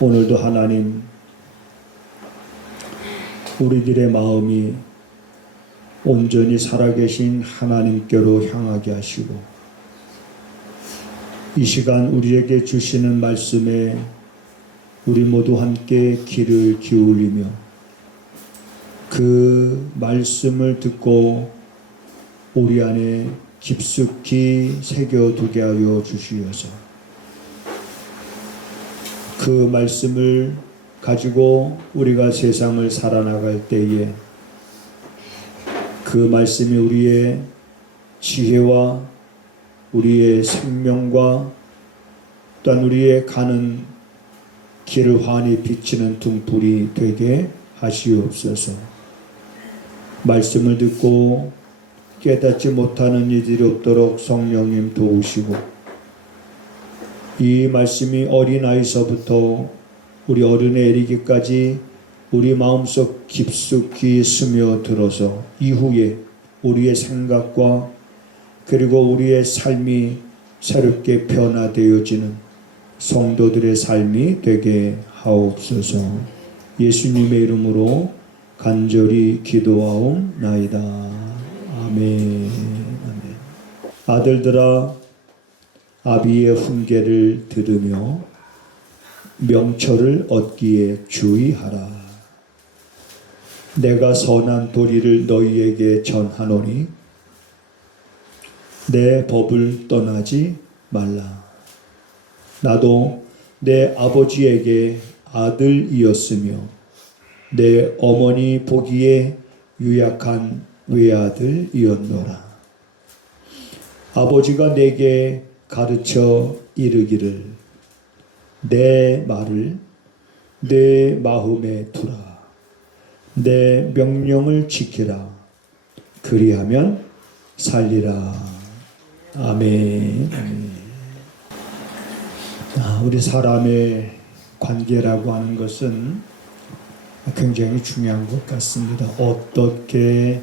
오늘도 하나님, 우리들의 마음이 온전히 살아계신 하나님께로 향하게 하시고, 이 시간 우리에게 주시는 말씀에 우리 모두 함께 귀를 기울이며 그 말씀을 듣고 우리 안에 깊숙이 새겨두게 하여 주시어서 그 말씀을 가지고 우리가 세상을 살아나갈 때에 그 말씀이 우리의 지혜와 우리의 생명과 또한 우리의 가는 길을 환히 비치는 등불이 되게 하시옵소서. 말씀을 듣고 깨닫지 못하는 이들이 없도록 성령님 도우시고, 이 말씀이 어린아이서부터 우리 어른에 이르기까지 우리 마음속 깊숙이 스며들어서 이후에 우리의 생각과 그리고 우리의 삶이 새롭게 변화되어지는 성도들의 삶이 되게 하옵소서. 예수님의 이름으로 간절히 기도하옵나이다. 아멘. 아멘. 아들들아, 아비의 훈계를 들으며 명철을 얻기에 주의하라. 내가 선한 도리를 너희에게 전하노니 내 법을 떠나지 말라. 나도 내 아버지에게 아들이었으며 내 어머니 보기에 유약한 외아들이었노라. 아버지가 내게 가르쳐 이르기를 내 말을 내 마음에 두라. 내 명령을 지키라. 그리하면 살리라. 아멘. 아멘. 우리 사람의 관계라고 하는 것은 굉장히 중요한 것 같습니다. 어떻게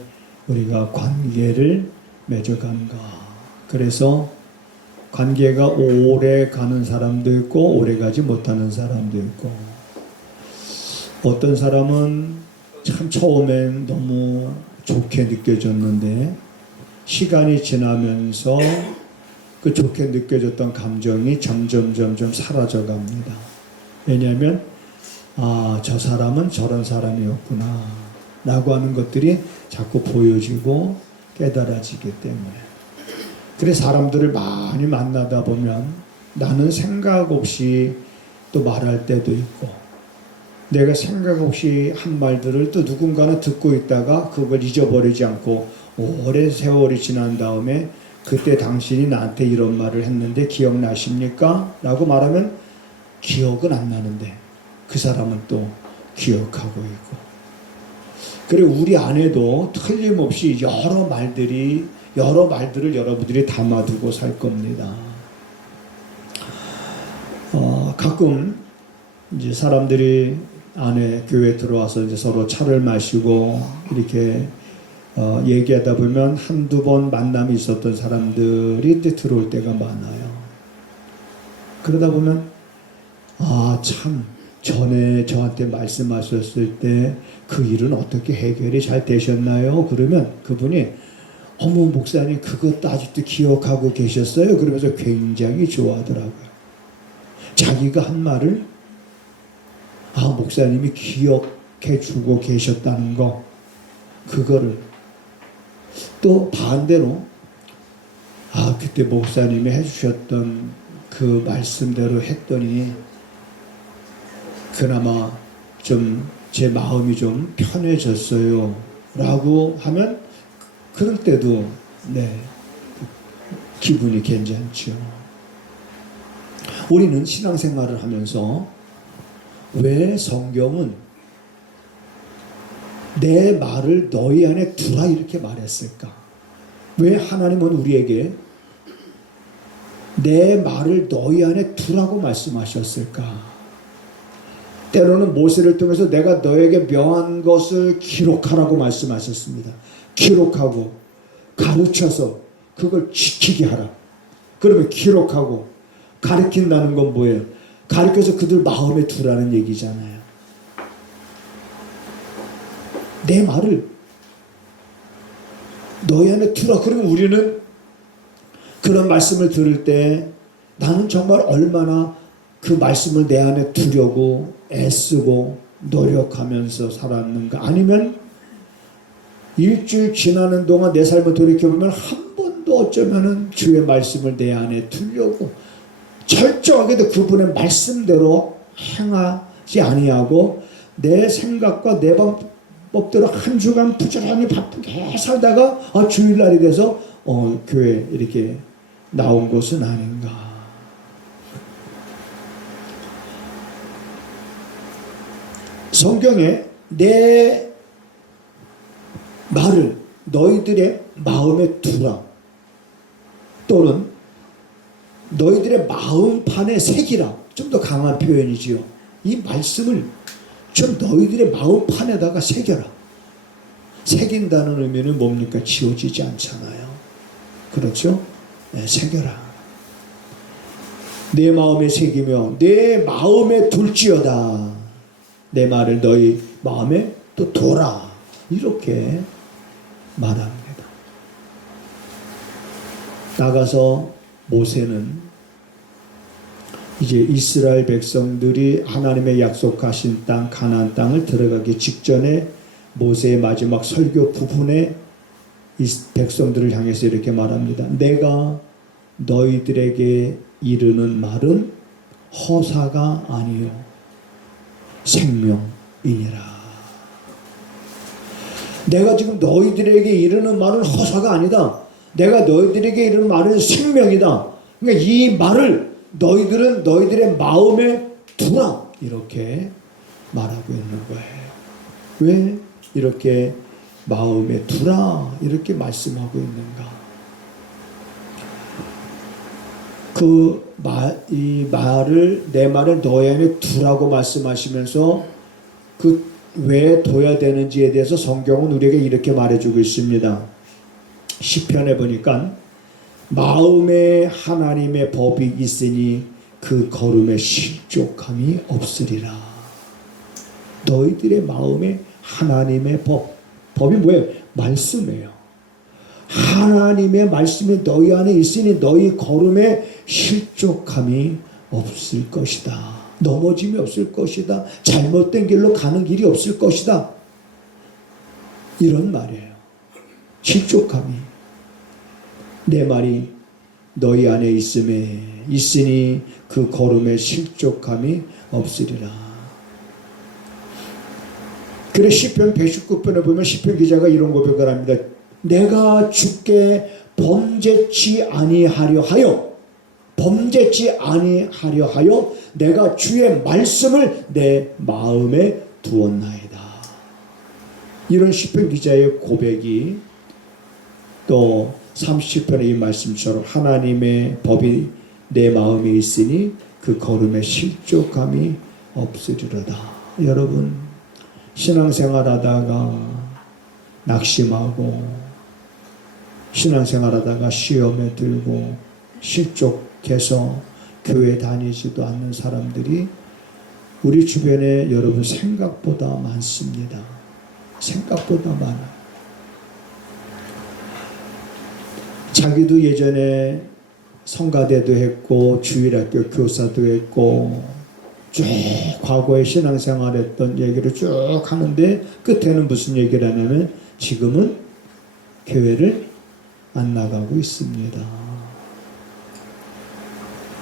우리가 관계를 맺어가는가. 그래서 관계가 오래 가는 사람도 있고 오래 가지 못하는 사람도 있고, 어떤 사람은 참 처음엔 너무 좋게 느껴졌는데 시간이 지나면서 그 좋게 느껴졌던 감정이 점점 사라져 갑니다. 왜냐하면 저 사람은 저런 사람이었구나 라고 하는 것들이 자꾸 보여지고 깨달아지기 때문에. 그래서 사람들을 많이 만나다 보면 나는 생각 없이 또 말할 때도 있고, 내가 생각 없이 한 말들을 또 누군가는 듣고 있다가 그걸 잊어버리지 않고 오랜 세월이 지난 다음에 그때 당신이 나한테 이런 말을 했는데 기억나십니까? 라고 말하면 기억은 안 나는데 그 사람은 또 기억하고 있고. 그리고 우리 안에도 틀림없이 여러 말들을 여러분들이 담아두고 살 겁니다. 가끔 이제 사람들이 안에 교회 들어와서 이제 서로 차를 마시고 이렇게 얘기하다 보면 한두 번 만남이 있었던 사람들이 이제 들어올 때가 많아요. 그러다 보면 참 전에 저한테 말씀하셨을 때 그 일은 어떻게 해결이 잘 되셨나요? 그러면 그분이 어머 목사님 그것도 아직도 기억하고 계셨어요? 그러면서 굉장히 좋아하더라고요. 자기가 한 말을 목사님이 기억해 주고 계셨다는 거, 그거를 또 반대로 그때 목사님이 해주셨던 그 말씀대로 했더니 그나마 좀 제 마음이 좀 편해졌어요 라고 하면 그럴 때도 기분이 괜찮죠. 우리는 신앙생활을 하면서 왜 성경은 내 말을 너희 안에 두라 이렇게 말했을까? 왜 하나님은 우리에게 내 말을 너희 안에 두라고 말씀하셨을까? 때로는 모세를 통해서 내가 너에게 명한 것을 기록하라고 말씀하셨습니다. 기록하고 가르쳐서 그걸 지키게 하라. 그러면 기록하고 가르친다는 건 뭐예요? 가르쳐서 그들 마음에 두라는 얘기잖아요. 내 말을 너희 안에 두라. 그러면 우리는 그런 말씀을 들을 때 나는 정말 얼마나 그 말씀을 내 안에 두려고 애쓰고 노력하면서 살았는가. 아니면 일주일 지나는 동안 내 삶을 돌이켜보면 한 번도 어쩌면은 주의 말씀을 내 안에 두려고 철저하게도 그분의 말씀대로 행하지 아니하고 내 생각과 내 방법대로 한 주간 부지런히 바쁘게 살다가 주일날이 돼서 교회 이렇게 나온 것은 아닌가. 성경에 내 말을 너희들의 마음에 두라, 또는 너희들의 마음판에 새기라. 좀 더 강한 표현이지요. 이 말씀을 좀 너희들의 마음판에다가 새겨라. 새긴다는 의미는 뭡니까? 지워지지 않잖아요. 그렇죠? 네, 새겨라. 내 마음에 새기며 내 마음에 둘지어다. 내 말을 너희 마음에 또 둬라. 이렇게 말합니다. 나가서 모세는 이제 이스라엘 백성들이 하나님의 약속하신 땅 가나안 땅을 들어가기 직전에 모세의 마지막 설교 부분에 이 백성들을 향해서 이렇게 말합니다. 내가 너희들에게 이르는 말은 허사가 아니요 생명이니라. 내가 지금 너희들에게 이르는 말은 허사가 아니다. 내가 너희들에게 이르는 말은 생명이다. 그러니까 이 말을 너희들은 너희들의 마음에 두라. 이렇게 말하고 있는 거예요. 왜 이렇게 마음에 두라 이렇게 말씀하고 있는가? 이 말을, 내 말을 너희 안에 두라고 말씀하시면서 그 왜 둬야 되는지에 대해서 성경은 우리에게 이렇게 말해주고 있습니다. 시편에 보니까 마음에 하나님의 법이 있으니 그 걸음에 실족함이 없으리라. 너희들의 마음에 하나님의 법이 뭐예요? 말씀이에요. 하나님의 말씀이 너희 안에 있으니 너희 걸음에 실족함이 없을 것이다. 넘어짐이 없을 것이다. 잘못된 길로 가는 길이 없을 것이다. 이런 말이에요. 실족함이. 내 말이 너희 안에 있으니 그 걸음에 실족함이 없으리라. 그래 시편 119편에 보면 시편 기자가 이런 고백을 합니다. 내가 주께 범죄치 아니하려 하여 내가 주의 말씀을 내 마음에 두었나이다. 이런 시편 기자의 고백이 또 30편의 이 말씀처럼 하나님의 법이 내 마음에 있으니 그 걸음에 실족함이 없으리로다. 여러분 신앙생활하다가 낙심하고 신앙생활하다가 시험에 들고 실족해서 교회 다니지도 않는 사람들이 우리 주변에 여러분 생각보다 많습니다. 생각보다 많아요. 자기도 예전에 성가대도 했고 주일학교 교사도 했고 쭉 과거에 신앙생활했던 얘기를 쭉 하는데 끝에는 무슨 얘기를 하냐면 지금은 교회를 안 나가고 있습니다.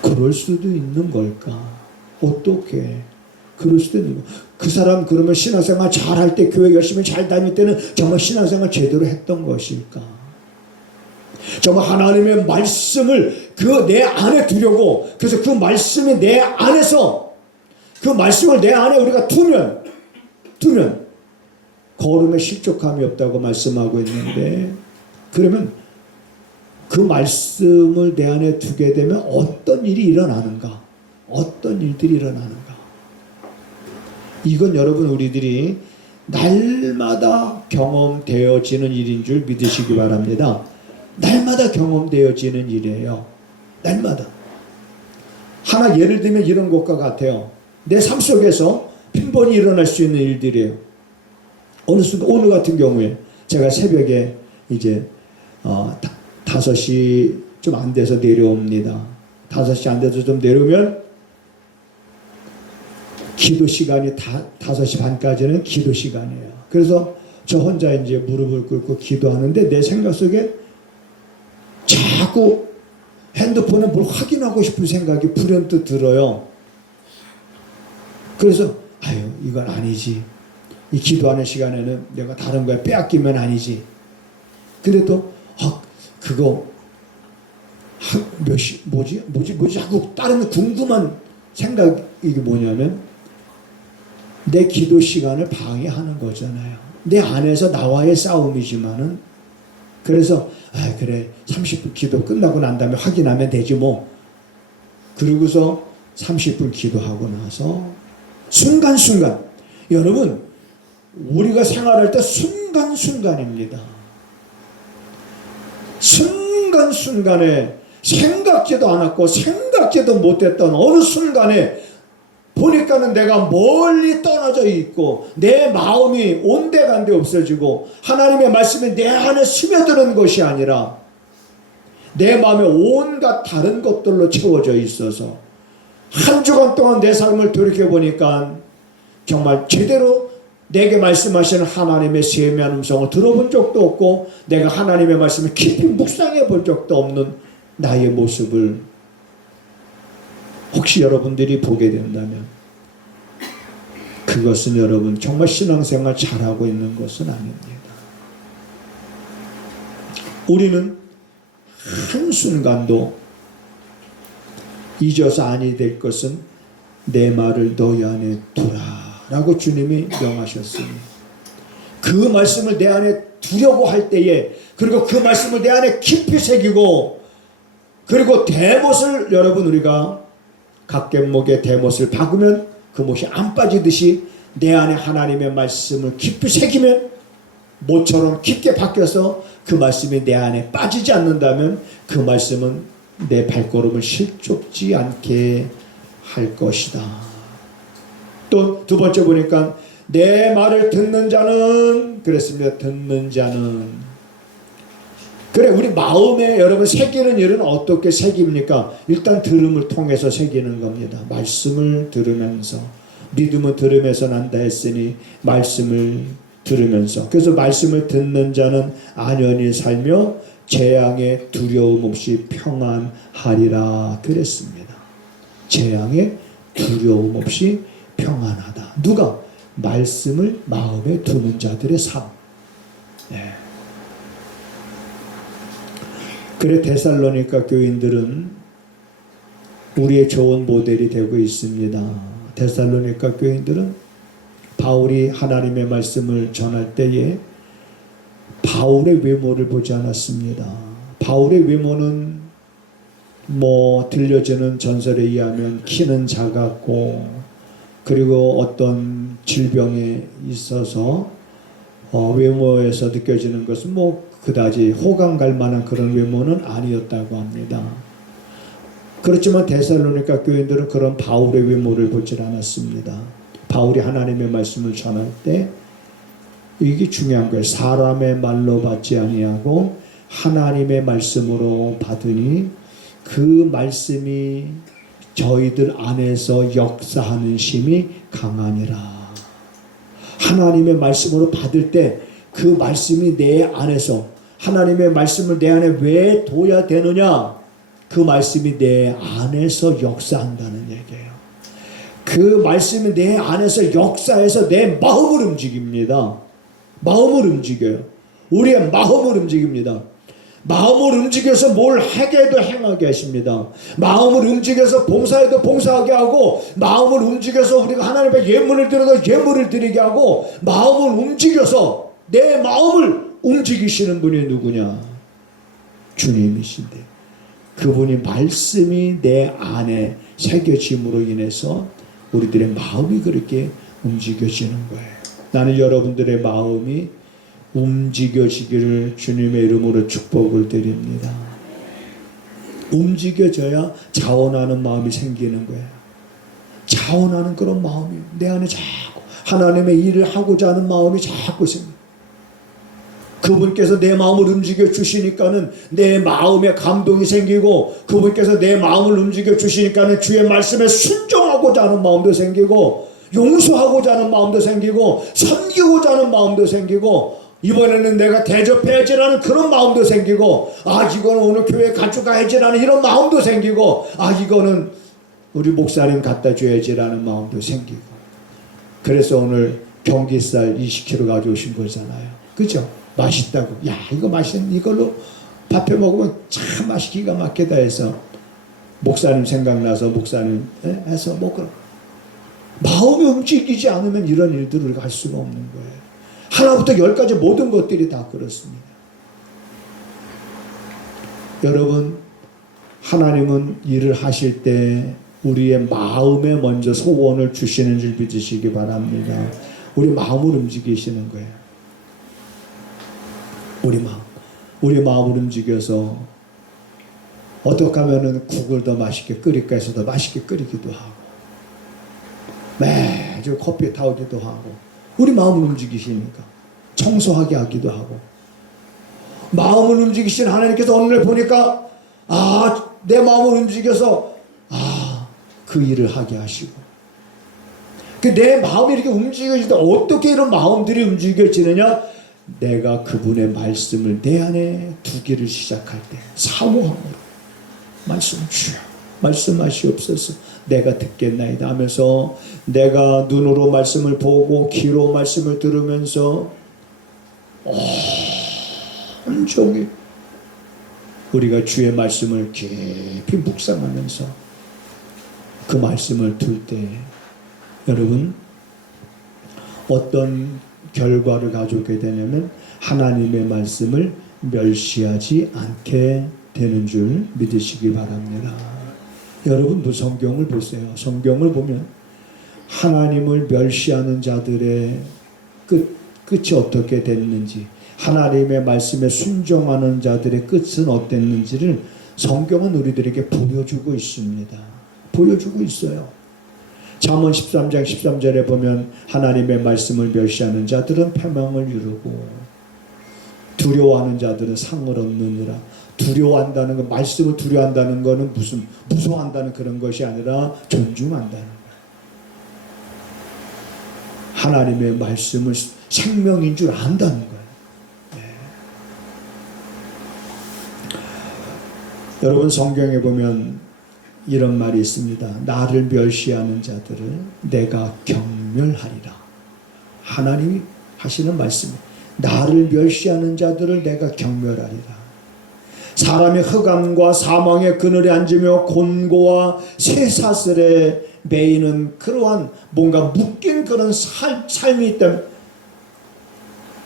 그럴 수도 있는 걸까? 어떻게 그럴 수도 있는 거? 그 사람 그러면 신앙생활 잘할 때 교회 열심히 잘 다닐 때는 정말 신앙생활 제대로 했던 것일까? 정말 하나님의 말씀을 그 내 안에 두려고, 그래서 그 말씀이 내 안에서 그 말씀을 내 안에 우리가 두면 걸음에 실족함이 없다고 말씀하고 있는데, 그러면 그 말씀을 내 안에 두게 되면 어떤 일이 일어나는가? 어떤 일들이 일어나는가? 이건 여러분 우리들이 날마다 경험되어지는 일인 줄 믿으시기 바랍니다. 날마다 경험되어지는 일이에요. 날마다. 하나 예를 들면 이런 것과 같아요. 내 삶 속에서 빈번히 일어날 수 있는 일들이에요. 어느 순간, 오늘 같은 경우에 제가 새벽에 이제 5시 좀 안 돼서 내려옵니다. 5시 안 돼서 좀 내려오면 기도 시간이 5시 반까지는 기도 시간이에요. 그래서 저 혼자 이제 무릎을 꿇고 기도하는데 내 생각 속에 자꾸 핸드폰에 뭘 확인하고 싶은 생각이 불현듯 들어요. 그래서 아유, 이건 아니지. 이 기도하는 시간에는 내가 다른 거에 빼앗기면 아니지. 근데 또 그거 몇 시 뭐지 하고 다른 궁금한 생각이 뭐냐면 내 기도 시간을 방해하는 거잖아요. 내 안에서 나와의 싸움이지만은 그래서 그래 30분 기도 끝나고 난 다음에 확인하면 되지 뭐. 그러고서 30분 기도하고 나서 순간순간, 여러분 우리가 생활할 때 순간순간입니다. 순간순간에 생각지도 않았고 생각지도 못했던 어느 순간에 보니까는 내가 멀리 떨어져 있고 내 마음이 온데간데 없어지고 하나님의 말씀이 내 안에 스며드는 것이 아니라 내 마음에 온갖 다른 것들로 채워져 있어서 한 주간 동안 내 삶을 돌이켜보니까 정말 제대로 내게 말씀하시는 하나님의 세미한 음성을 들어본 적도 없고 내가 하나님의 말씀을 깊이 묵상해 볼 적도 없는 나의 모습을 혹시 여러분들이 보게 된다면 그것은 여러분 정말 신앙생활 잘하고 있는 것은 아닙니다. 우리는 한순간도 잊어서 아니 될 것은 내 말을 너희 안에 두라 라고 주님이 명하셨으니 그 말씀을 내 안에 두려고 할 때에 그리고 그 말씀을 내 안에 깊이 새기고 그리고 대못을 여러분 우리가 각개목의 대못을 박으면 그 못이 안 빠지듯이 내 안에 하나님의 말씀을 깊이 새기면 못처럼 깊게 박혀서 그 말씀이 내 안에 빠지지 않는다면 그 말씀은 내 발걸음을 실족지 않게 할 것이다. 또 두 번째 보니까 내 말을 듣는 자는 그랬습니다. 듣는 자는 그래 우리 마음에 여러분 새기는 일은 어떻게 새깁니까? 일단 들음을 통해서 새기는 겁니다. 말씀을 들으면서 믿음은 들으면서 난다 했으니 말씀을 들으면서 그래서 말씀을 듣는 자는 안연히 살며 재앙에 두려움 없이 평안하리라 그랬습니다. 재앙에 두려움 없이 평안하다. 누가? 말씀을 마음에 두는 자들의 삶. 네. 그래 데살로니가 교인들은 우리의 좋은 모델이 되고 있습니다. 데살로니가 교인들은 바울이 하나님의 말씀을 전할 때에 바울의 외모를 보지 않았습니다. 바울의 외모는 들려지는 전설에 의하면 키는 작았고 그리고 어떤 질병에 있어서 외모에서 느껴지는 것은 그다지 호감 갈 만한 그런 외모는 아니었다고 합니다. 그렇지만 데살로니가 교인들은 그런 바울의 외모를 보지 않았습니다. 바울이 하나님의 말씀을 전할 때 이게 중요한 거예요. 사람의 말로 받지 아니하고 하나님의 말씀으로 받으니 그 말씀이 저희들 안에서 역사하는 힘이 강하니라. 하나님의 말씀으로 받을 때 그 말씀이 내 안에서 하나님의 말씀을 내 안에 왜 둬야 되느냐? 그 말씀이 내 안에서 역사한다는 얘기예요. 그 말씀이 내 안에서 역사해서 내 마음을 움직입니다. 마음을 움직여요. 우리의 마음을 움직입니다. 마음을 움직여서 뭘 하게도 행하게 하십니다. 마음을 움직여서 봉사해도 봉사하게 하고 마음을 움직여서 우리가 하나님의 예물을 드려도 예물을 드리게 하고 마음을 움직여서 내 마음을 움직이시는 분이 누구냐? 주님이신데 그분이 말씀이 내 안에 새겨짐으로 인해서 우리들의 마음이 그렇게 움직여지는 거예요. 나는 여러분들의 마음이 움직여지기를 주님의 이름으로 축복을 드립니다. 움직여져야 자원하는 마음이 생기는 거야. 자원하는 그런 마음이 내 안에 자꾸 하나님의 일을 하고자 하는 마음이 자꾸 생겨. 그분께서 내 마음을 움직여 주시니까는 내 마음에 감동이 생기고, 그분께서 내 마음을 움직여 주시니까는 주의 말씀에 순종하고자 하는 마음도 생기고, 용서하고자 하는 마음도 생기고, 섬기고자 하는 마음도 생기고, 이번에는 내가 대접해야지라는 그런 마음도 생기고, 아 이거는 오늘 교회 가져가야지라는 이런 마음도 생기고, 아 이거는 우리 목사님 갖다 줘야지라는 마음도 생기고. 그래서 오늘 경기살 20kg 가져오신 거잖아요. 그죠? 맛있다고. 야 이거 맛있는, 이걸로 밥해 먹으면 참 맛이 기가 막히다 해서 목사님 생각나서 목사님 해서 먹으라. 마음이 움직이지 않으면 이런 일들을 우리가 할 수가 없는 거예요. 하나부터 열까지 모든 것들이 다 그렇습니다. 여러분, 하나님은 일을 하실 때 우리의 마음에 먼저 소원을 주시는 줄 믿으시기 바랍니다. 우리 마음을 움직이시는 거예요. 우리 마음을 움직여서 어떻게 하면은 국을 더 맛있게 끓일까 해서 더 맛있게 끓이기도 하고, 매주 커피 타오기도 하고, 우리 마음을 움직이시니까 청소하게 하기도 하고, 마음을 움직이신 하나님께서 어느 날 보니까 내 마음을 움직여서 그 일을 하게 하시고, 내 마음이 이렇게 움직여지다. 어떻게 이런 마음들이 움직여지느냐? 내가 그분의 말씀을 내 안에 두기를 시작할 때 사모함으로 말씀 주여 말씀하시옵소서 내가 듣겠나이다 하면서 내가 눈으로 말씀을 보고 귀로 말씀을 들으면서 온종일 우리가 주의 말씀을 깊이 묵상하면서 그 말씀을 둘 때 여러분 어떤 결과를 가져오게 되냐면 하나님의 말씀을 멸시하지 않게 되는 줄 믿으시기 바랍니다. 여러분도 성경을 보세요. 성경을 보면 하나님을 멸시하는 자들의 끝이 어떻게 됐는지, 하나님의 말씀에 순종하는 자들의 끝은 어땠는지를 성경은 우리들에게 보여주고 있습니다. 보여주고 있어요. 잠언 13장 13절에 보면 하나님의 말씀을 멸시하는 자들은 패망을 이루고 두려워하는 자들은 상을 얻느니라. 두려워한다는 건, 말씀을 두려워한다는 것은 무슨 무서워한다는 그런 것이 아니라 존중한다는 거예요. 하나님의 말씀을 생명인 줄 안다는 거예요. 여러분 성경에 보면 이런 말이 있습니다. 나를 멸시하는 자들을 내가 경멸하리라. 하나님이 하시는 말씀이에요. 나를 멸시하는 자들을 내가 경멸하리라. 사람이 흑암과 사망의 그늘에 앉으며 곤고와 쇠사슬에 매이는 그러한 뭔가 묶인 그런 삶이 있다면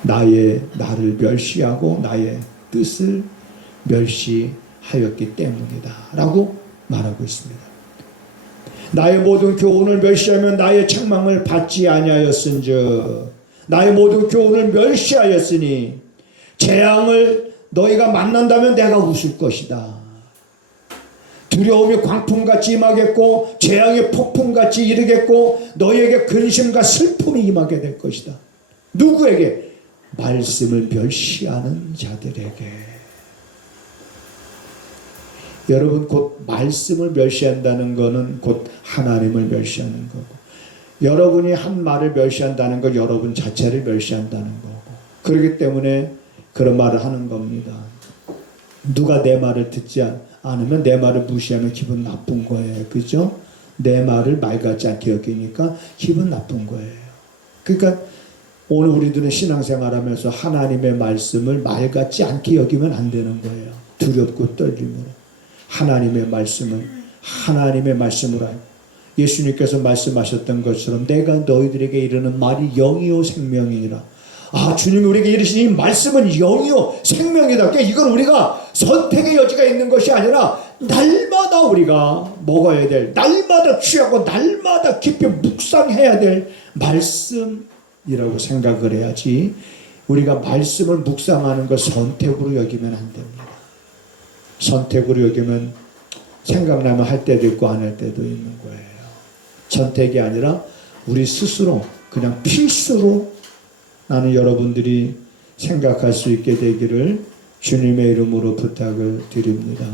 나를 멸시하고 나의 뜻을 멸시하였기 때문이다 라고 말하고 있습니다. 나의 모든 교훈을 멸시하면 나의 책망을 받지 아니하였은즉 나의 모든 교훈을 멸시하였으니 재앙을 너희가 만난다면 내가 웃을 것이다. 두려움이 광풍같이 임하겠고 재앙이 폭풍같이 이르겠고 너희에게 근심과 슬픔이 임하게 될 것이다. 누구에게? 말씀을 멸시하는 자들에게. 여러분 곧 말씀을 멸시한다는 것은 곧 하나님을 멸시하는 거고, 여러분이 한 말을 멸시한다는 건 여러분 자체를 멸시한다는 거고, 그렇기 때문에 그런 말을 하는 겁니다. 누가 내 말을 듣지 않으면 내 말을 무시하면 기분 나쁜 거예요. 그죠? 내 말을 말 같지 않게 여기니까 기분 나쁜 거예요. 그러니까 오늘 우리들은 신앙생활하면서 하나님의 말씀을 말 같지 않게 여기면 안 되는 거예요. 두렵고 떨림으로. 하나님의 말씀은 하나님의 말씀으로 알고, 예수님께서 말씀하셨던 것처럼 내가 너희들에게 이르는 말이 영이요 생명이니라. 주님이 우리에게 이르신 이 말씀은 영이요 생명이다. 그러니까 이건 우리가 선택의 여지가 있는 것이 아니라 날마다 우리가 먹어야 될, 날마다 취하고 날마다 깊이 묵상해야 될 말씀이라고 생각을 해야지, 우리가 말씀을 묵상하는 걸 선택으로 여기면 안 됩니다. 선택으로 여기면 생각나면 할 때도 있고 안 할 때도 있는 거예요. 선택이 아니라 우리 스스로 그냥 필수로 나는 여러분들이 생각할 수 있게 되기를 주님의 이름으로 부탁을 드립니다.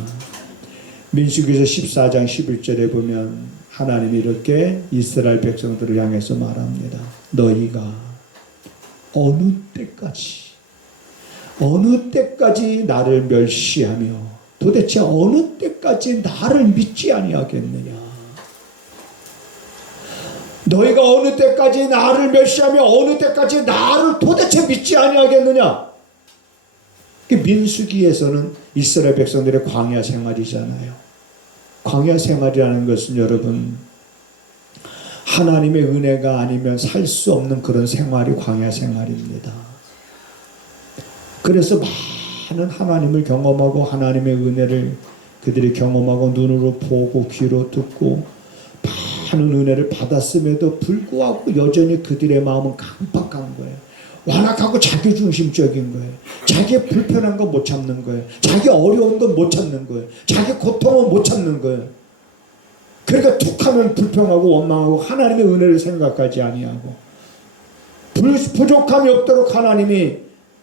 민수기서 14장 11절에 보면 하나님이 이렇게 이스라엘 백성들을 향해서 말합니다. 너희가 어느 때까지 나를 멸시하며 도대체 어느 때까지 나를 믿지 아니하겠느냐. 너희가 어느 때까지 나를 멸시하며 어느 때까지 나를 도대체 믿지 아니하겠느냐. 민수기에서는 이스라엘 백성들의 광야 생활이잖아요. 광야 생활이라는 것은 여러분 하나님의 은혜가 아니면 살 수 없는 그런 생활이 광야 생활입니다. 그래서 많은 하나님을 경험하고 하나님의 은혜를 그들이 경험하고 눈으로 보고 귀로 듣고 많은 은혜를 받았음에도 불구하고 여전히 그들의 마음은 강박한 거예요. 완악하고 자기중심적인 거예요. 자기의 불편한 건 못 참는 거예요. 자기 어려운 건 못 참는 거예요. 자기 고통은 못 참는 거예요. 그러니까 툭하면 불평하고 원망하고 하나님의 은혜를 생각하지 아니하고 부족함이 없도록 하나님이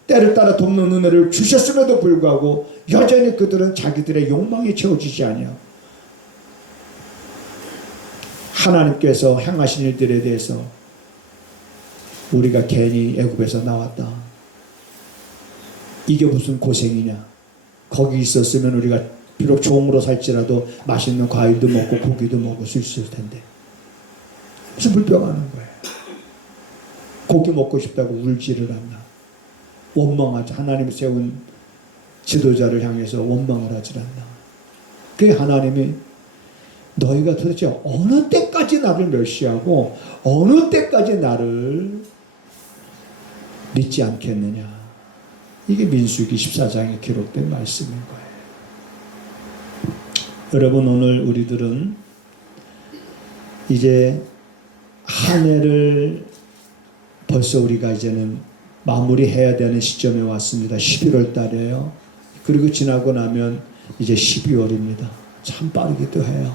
때를 따라 돕는 은혜를 주셨음에도 불구하고 여전히 그들은 자기들의 욕망이 채워지지 아니하고 하나님께서 행하신 일들에 대해서 우리가 괜히 애굽에서 나왔다. 이게 무슨 고생이냐. 거기 있었으면 우리가 비록 종으로 살지라도 맛있는 과일도 먹고 고기도 먹을 수 있을 텐데 무슨 불평하는 거예요. 고기 먹고 싶다고 울지를 않나. 원망하지. 하나님이 세운 지도자를 향해서 원망을 하지 않나. 그게 하나님이 너희가 도대체 어느 때까지 나를 멸시하고 어느 때까지 나를 믿지 않겠느냐. 이게 민수기 14장에 기록된 말씀인 거예요. 여러분 오늘 우리들은 이제 한 해를 벌써 우리가 이제는 마무리해야 되는 시점에 왔습니다. 11월 달이에요. 그리고 지나고 나면 이제 12월입니다. 참 빠르기도 해요.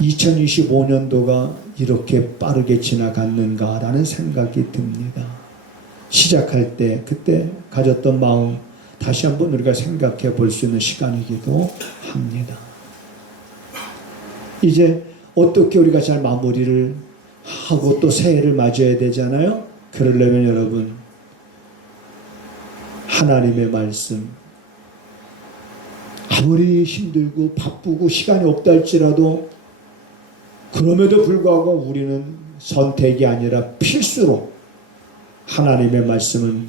2025년도가 이렇게 빠르게 지나갔는가라는 생각이 듭니다. 시작할 때 그때 가졌던 마음 다시 한번 우리가 생각해 볼 수 있는 시간이기도 합니다. 이제 어떻게 우리가 잘 마무리를 하고 또 새해를 맞이해야 되잖아요. 그러려면 여러분 하나님의 말씀 아무리 힘들고 바쁘고 시간이 없다 할지라도 그럼에도 불구하고 우리는 선택이 아니라 필수로 하나님의 말씀을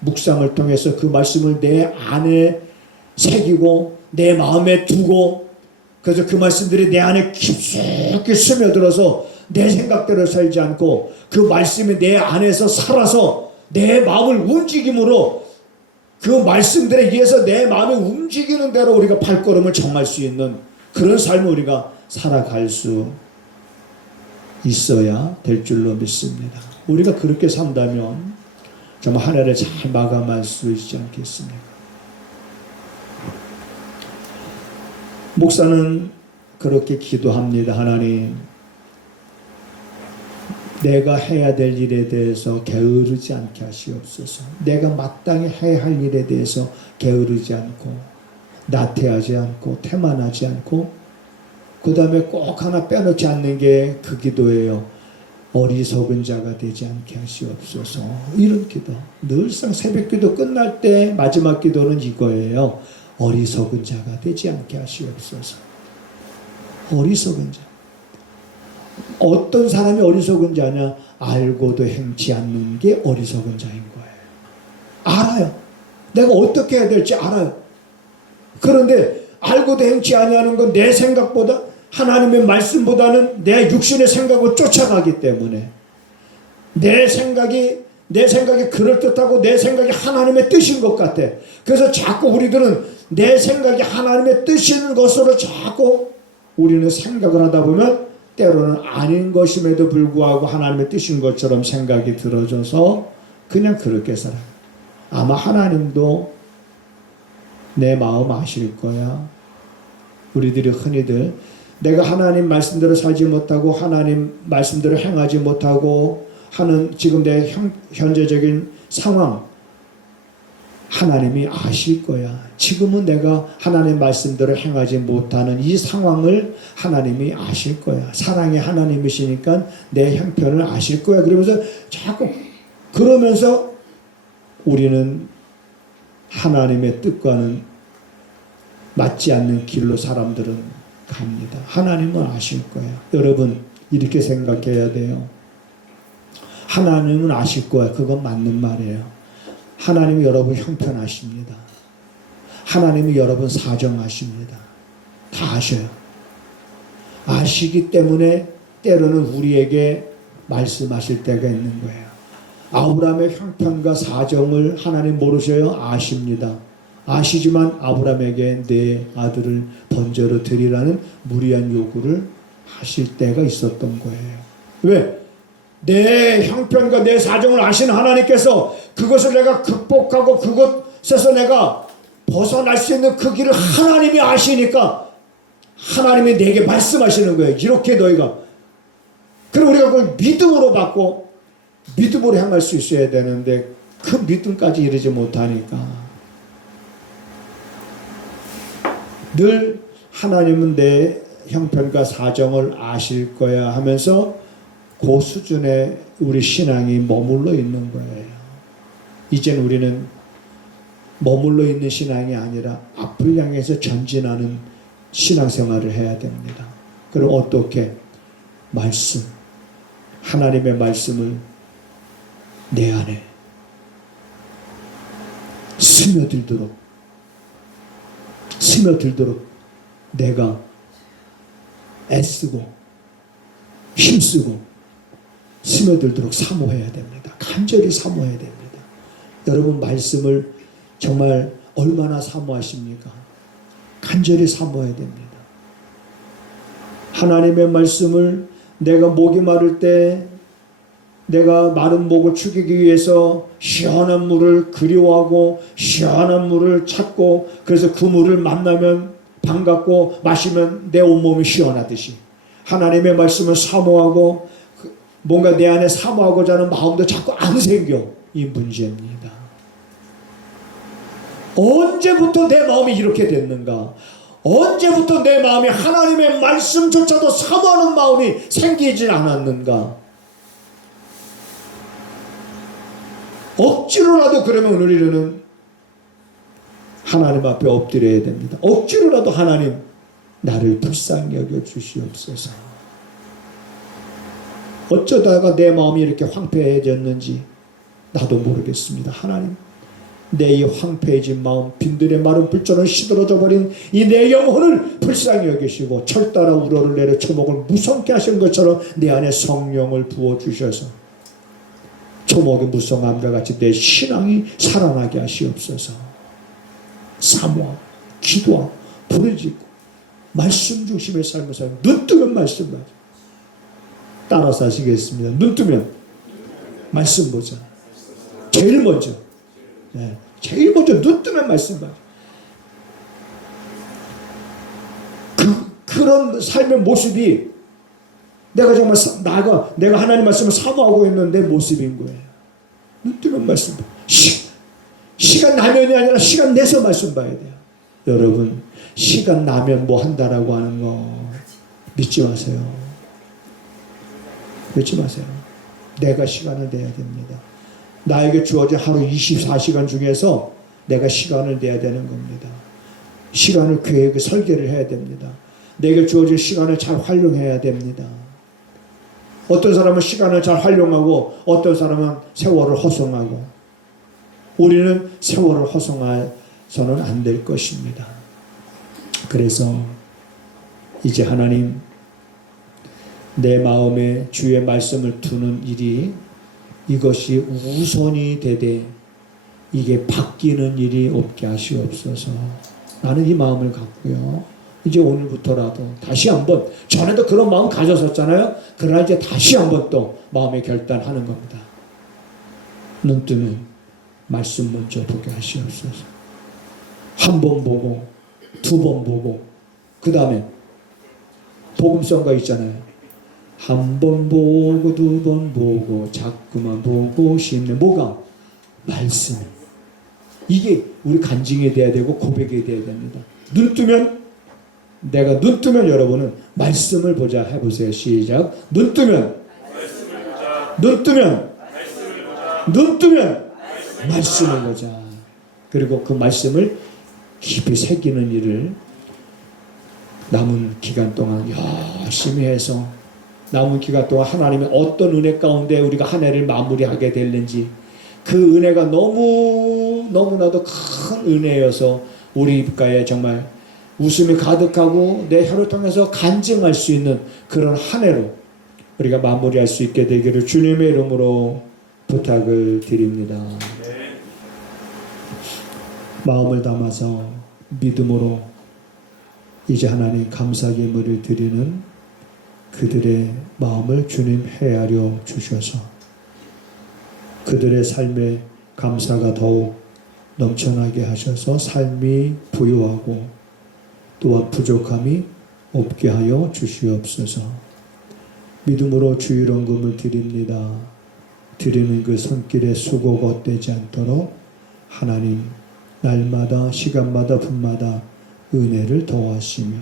묵상을 통해서 그 말씀을 내 안에 새기고 내 마음에 두고 그래서 그 말씀들이 내 안에 깊숙이 스며들어서 내 생각대로 살지 않고 그 말씀이 내 안에서 살아서 내 마음을 움직임으로 그 말씀들에 의해서 내 마음이 움직이는 대로 우리가 발걸음을 정할 수 있는 그런 삶을 우리가 살아갈 수 있어야 될 줄로 믿습니다. 우리가 그렇게 산다면 정말 한 해를 잘 마감할 수 있지 않겠습니까? 목사는 그렇게 기도합니다. 하나님, 내가 해야 될 일에 대해서 게으르지 않게 하시옵소서. 내가 마땅히 해야 할 일에 대해서 게으르지 않고 나태하지 않고 태만하지 않고 그 다음에 꼭 하나 빼놓지 않는 게 그 기도예요. 어리석은 자가 되지 않게 하시옵소서. 이런 기도. 늘상 새벽 기도 끝날 때 마지막 기도는 이거예요. 어리석은 자가 되지 않게 하시옵소서. 어리석은 자. 어떤 사람이 어리석은 자냐? 알고도 행치 않는 게 어리석은 자인 거예요. 알아요. 내가 어떻게 해야 될지 알아요. 그런데 알고도 행치 아니하는 건 내 생각보다 하나님의 말씀보다는 내 육신의 생각을 쫓아가기 때문에 내 생각이 그럴듯하고 내 생각이 하나님의 뜻인 것 같아. 그래서 자꾸 우리들은 내 생각이 하나님의 뜻인 것으로 자꾸 우리는 생각을 하다 보면 때로는 아닌 것임에도 불구하고 하나님의 뜻인 것처럼 생각이 들어져서 그냥 그렇게 살아요. 아마 하나님도 내 마음 아실 거야. 우리들이 흔히들 내가 하나님 말씀대로 살지 못하고 하나님 말씀대로 행하지 못하고 하는 지금 내 현재적인 상황 하나님이 아실 거야. 지금은 내가 하나님 말씀대로 행하지 못하는 이 상황을 하나님이 아실 거야. 사랑의 하나님이시니까 내 형편을 아실 거야. 그러면서 자꾸 그러면서 우리는 하나님의 뜻과는 맞지 않는 길로 사람들은 갑니다. 하나님은 아실 거야. 여러분 이렇게 생각해야 돼요. 하나님은 아실 거야. 그건 맞는 말이에요. 하나님이 여러분 형편 아십니다. 하나님이 여러분 사정 아십니다. 다 아셔요. 아시기 때문에 때로는 우리에게 말씀하실 때가 있는 거예요. 아브라함의 형편과 사정을 하나님 모르셔요? 아십니다. 아시지만 아브라함에게 내 아들을 번제로 드리라는 무리한 요구를 하실 때가 있었던 거예요. 왜? 내 형편과 내 사정을 아시는 하나님께서 그것을 내가 극복하고 그것에서 내가 벗어날 수 있는 그 길을 하나님이 아시니까 하나님이 내게 말씀하시는 거예요. 이렇게 너희가. 그럼 우리가 그걸 믿음으로 받고 믿음으로 행할 수 있어야 되는데 그 믿음까지 이르지 못하니까 늘 하나님은 내 형편과 사정을 아실 거야 하면서 그 수준에 우리 신앙이 머물러 있는 거예요. 이젠 우리는 머물러 있는 신앙이 아니라 앞을 향해서 전진하는 신앙생활을 해야 됩니다. 그럼 어떻게? 말씀, 하나님의 말씀을 내 안에 스며들도록 내가 애쓰고 힘쓰고 스며들도록 사모해야 됩니다. 간절히 사모해야 됩니다. 여러분 말씀을 정말 얼마나 사모하십니까? 간절히 사모해야 됩니다. 하나님의 말씀을 내가 목이 마를 때 내가 마른 목을 축이기 위해서 시원한 물을 그리워하고 시원한 물을 찾고 그래서 그 물을 만나면 반갑고 마시면 내 온몸이 시원하듯이 하나님의 말씀을 사모하고 뭔가 내 안에 사모하고자 하는 마음도 자꾸 안 생겨. 이 문제입니다. 언제부터 내 마음이 이렇게 됐는가? 언제부터 내 마음이 하나님의 말씀조차도 사모하는 마음이 생기지 않았는가? 억지로라도 그러면 우리는 하나님 앞에 엎드려야 됩니다. 억지로라도 하나님 나를 불쌍히 여겨 주시옵소서. 어쩌다가 내 마음이 이렇게 황폐해졌는지 나도 모르겠습니다. 하나님 내 이 황폐해진 마음 빈들의 마른 불처럼 시들어져 버린 이 내 영혼을 불쌍히 여기시고 철따라 우러를 내려 초목을 무성케 하신 것처럼 내 안에 성령을 부어주셔서 초목의 무성함과 같이 내 신앙이 살아나게 하시옵소서. 사모하고 기도하고 부르짖고 말씀 중심의 삶을 살고 눈 뜨면 말씀 맞아. 따라서 하시겠습니다. 눈 뜨면 말씀 보자. 제일 먼저. 네. 제일 먼저 눈 뜨면 말씀 봐요. 그런 삶의 모습이 내가 정말 내가 하나님 말씀을 사모하고 있는 내 모습인 거예요. 눈 뜨면 말씀 봐요. 시간 나면이 아니라 시간 내서 말씀 봐야 돼요. 여러분 시간 나면 뭐 한다라고 하는 거 믿지 마세요. 믿지 마세요. 내가 시간을 내야 됩니다. 나에게 주어진 하루 24시간 중에서 내가 시간을 내야 되는 겁니다. 시간을 계획, 설계를 해야 됩니다. 내게 주어진 시간을 잘 활용해야 됩니다. 어떤 사람은 시간을 잘 활용하고 어떤 사람은 세월을 허송하고 우리는 세월을 허송해서는 안 될 것입니다. 그래서 이제 하나님 내 마음에 주의 말씀을 두는 일이 이것이 우선이 되되 이게 바뀌는 일이 없게 하시옵소서. 나는 이 마음을 갖고요. 이제 오늘부터라도 다시 한번 전에도 그런 마음 가졌었잖아요. 그러나 이제 다시 한번 또 마음의 결단하는 겁니다. 눈 뜨면 말씀 먼저 보게 하시옵소서. 한 번 보고, 두 번 보고, 그 다음에 복음성가 있잖아요. 한 번 보고, 두 번 보고, 자꾸만 보고 싶네. 뭐가? 말씀. 이게 우리 간증이 돼야 되고 고백이 돼야 됩니다. 눈 뜨면, 내가 눈 뜨면 여러분은 말씀을 보자 해보세요. 시작. 눈 뜨면, 눈 뜨면, 눈 뜨면 말씀을 보자. 그리고 그 말씀을 깊이 새기는 일을 남은 기간 동안 열심히 해서, 남은 기간 동안 하나님의 어떤 은혜 가운데 우리가 한 해를 마무리하게 될는지, 그 은혜가 너무나도 큰 은혜여서 우리 입가에 정말 웃음이 가득하고 내 혀를 통해서 간증할 수 있는 그런 한 해로 우리가 마무리할 수 있게 되기를 주님의 이름으로 부탁을 드립니다. 마음을 담아서 믿음으로 이제 하나님 감사 예물을 드리는 그들의 마음을 주님 헤아려 주셔서 그들의 삶에 감사가 더욱 넘쳐나게 하셔서 삶이 부유하고 또한 부족함이 없게 하여 주시옵소서. 믿음으로 주일원금을 드립니다. 드리는 그 손길에 수고가 헛되지 않도록 하나님 날마다 시간마다 분마다 은혜를 더하시며,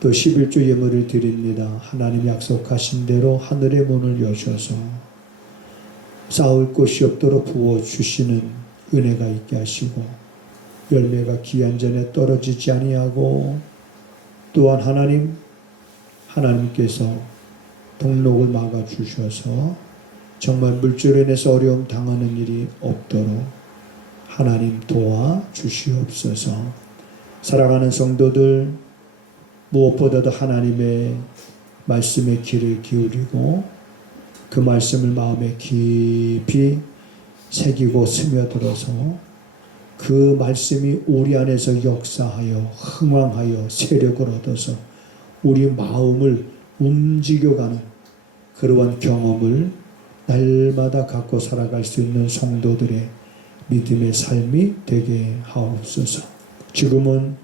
또 11조 예물을 드립니다. 하나님 약속하신 대로 하늘의 문을 여셔서 쌓을 곳이 없도록 부어주시는 은혜가 있게 하시고, 열매가 기한 전에 떨어지지 아니하고, 또한 하나님께서 동록을 막아주셔서 정말 물질로 인해서 어려움 당하는 일이 없도록 하나님 도와주시옵소서. 사랑하는 성도들, 무엇보다도 하나님의 말씀에 귀를 기울이고 그 말씀을 마음에 깊이 새기고 스며들어서 그 말씀이 우리 안에서 역사하여 흥왕하여 세력을 얻어서 우리 마음을 움직여가는 그러한 경험을 날마다 갖고 살아갈 수 있는 성도들의 믿음의 삶이 되게 하옵소서. 지금은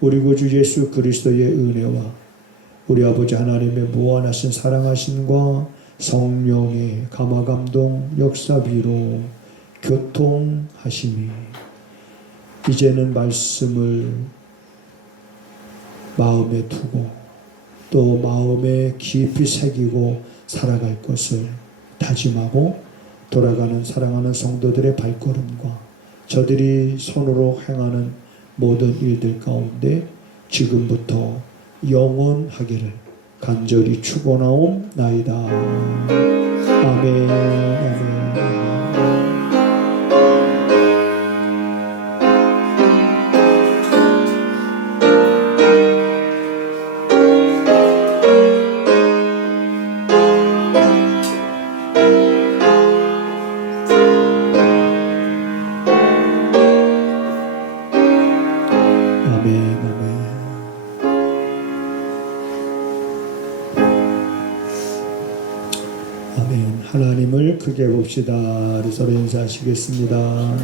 우리 구주 예수 그리스도의 은혜와 우리 아버지 하나님의 무한하신 사랑하심과 성령의 감화감동 역사비로 교통하심이 이제는 말씀을 마음에 두고 또 마음에 깊이 새기고 살아갈 것을 다짐하고 돌아가는 사랑하는 성도들의 발걸음과 저들이 손으로 행하는 모든 일들 가운데 지금부터 영원하기를 간절히 축원하옵나이다. 아멘. 아멘. 하나님을 크게 봅시다. 우리 서로 인사하시겠습니다.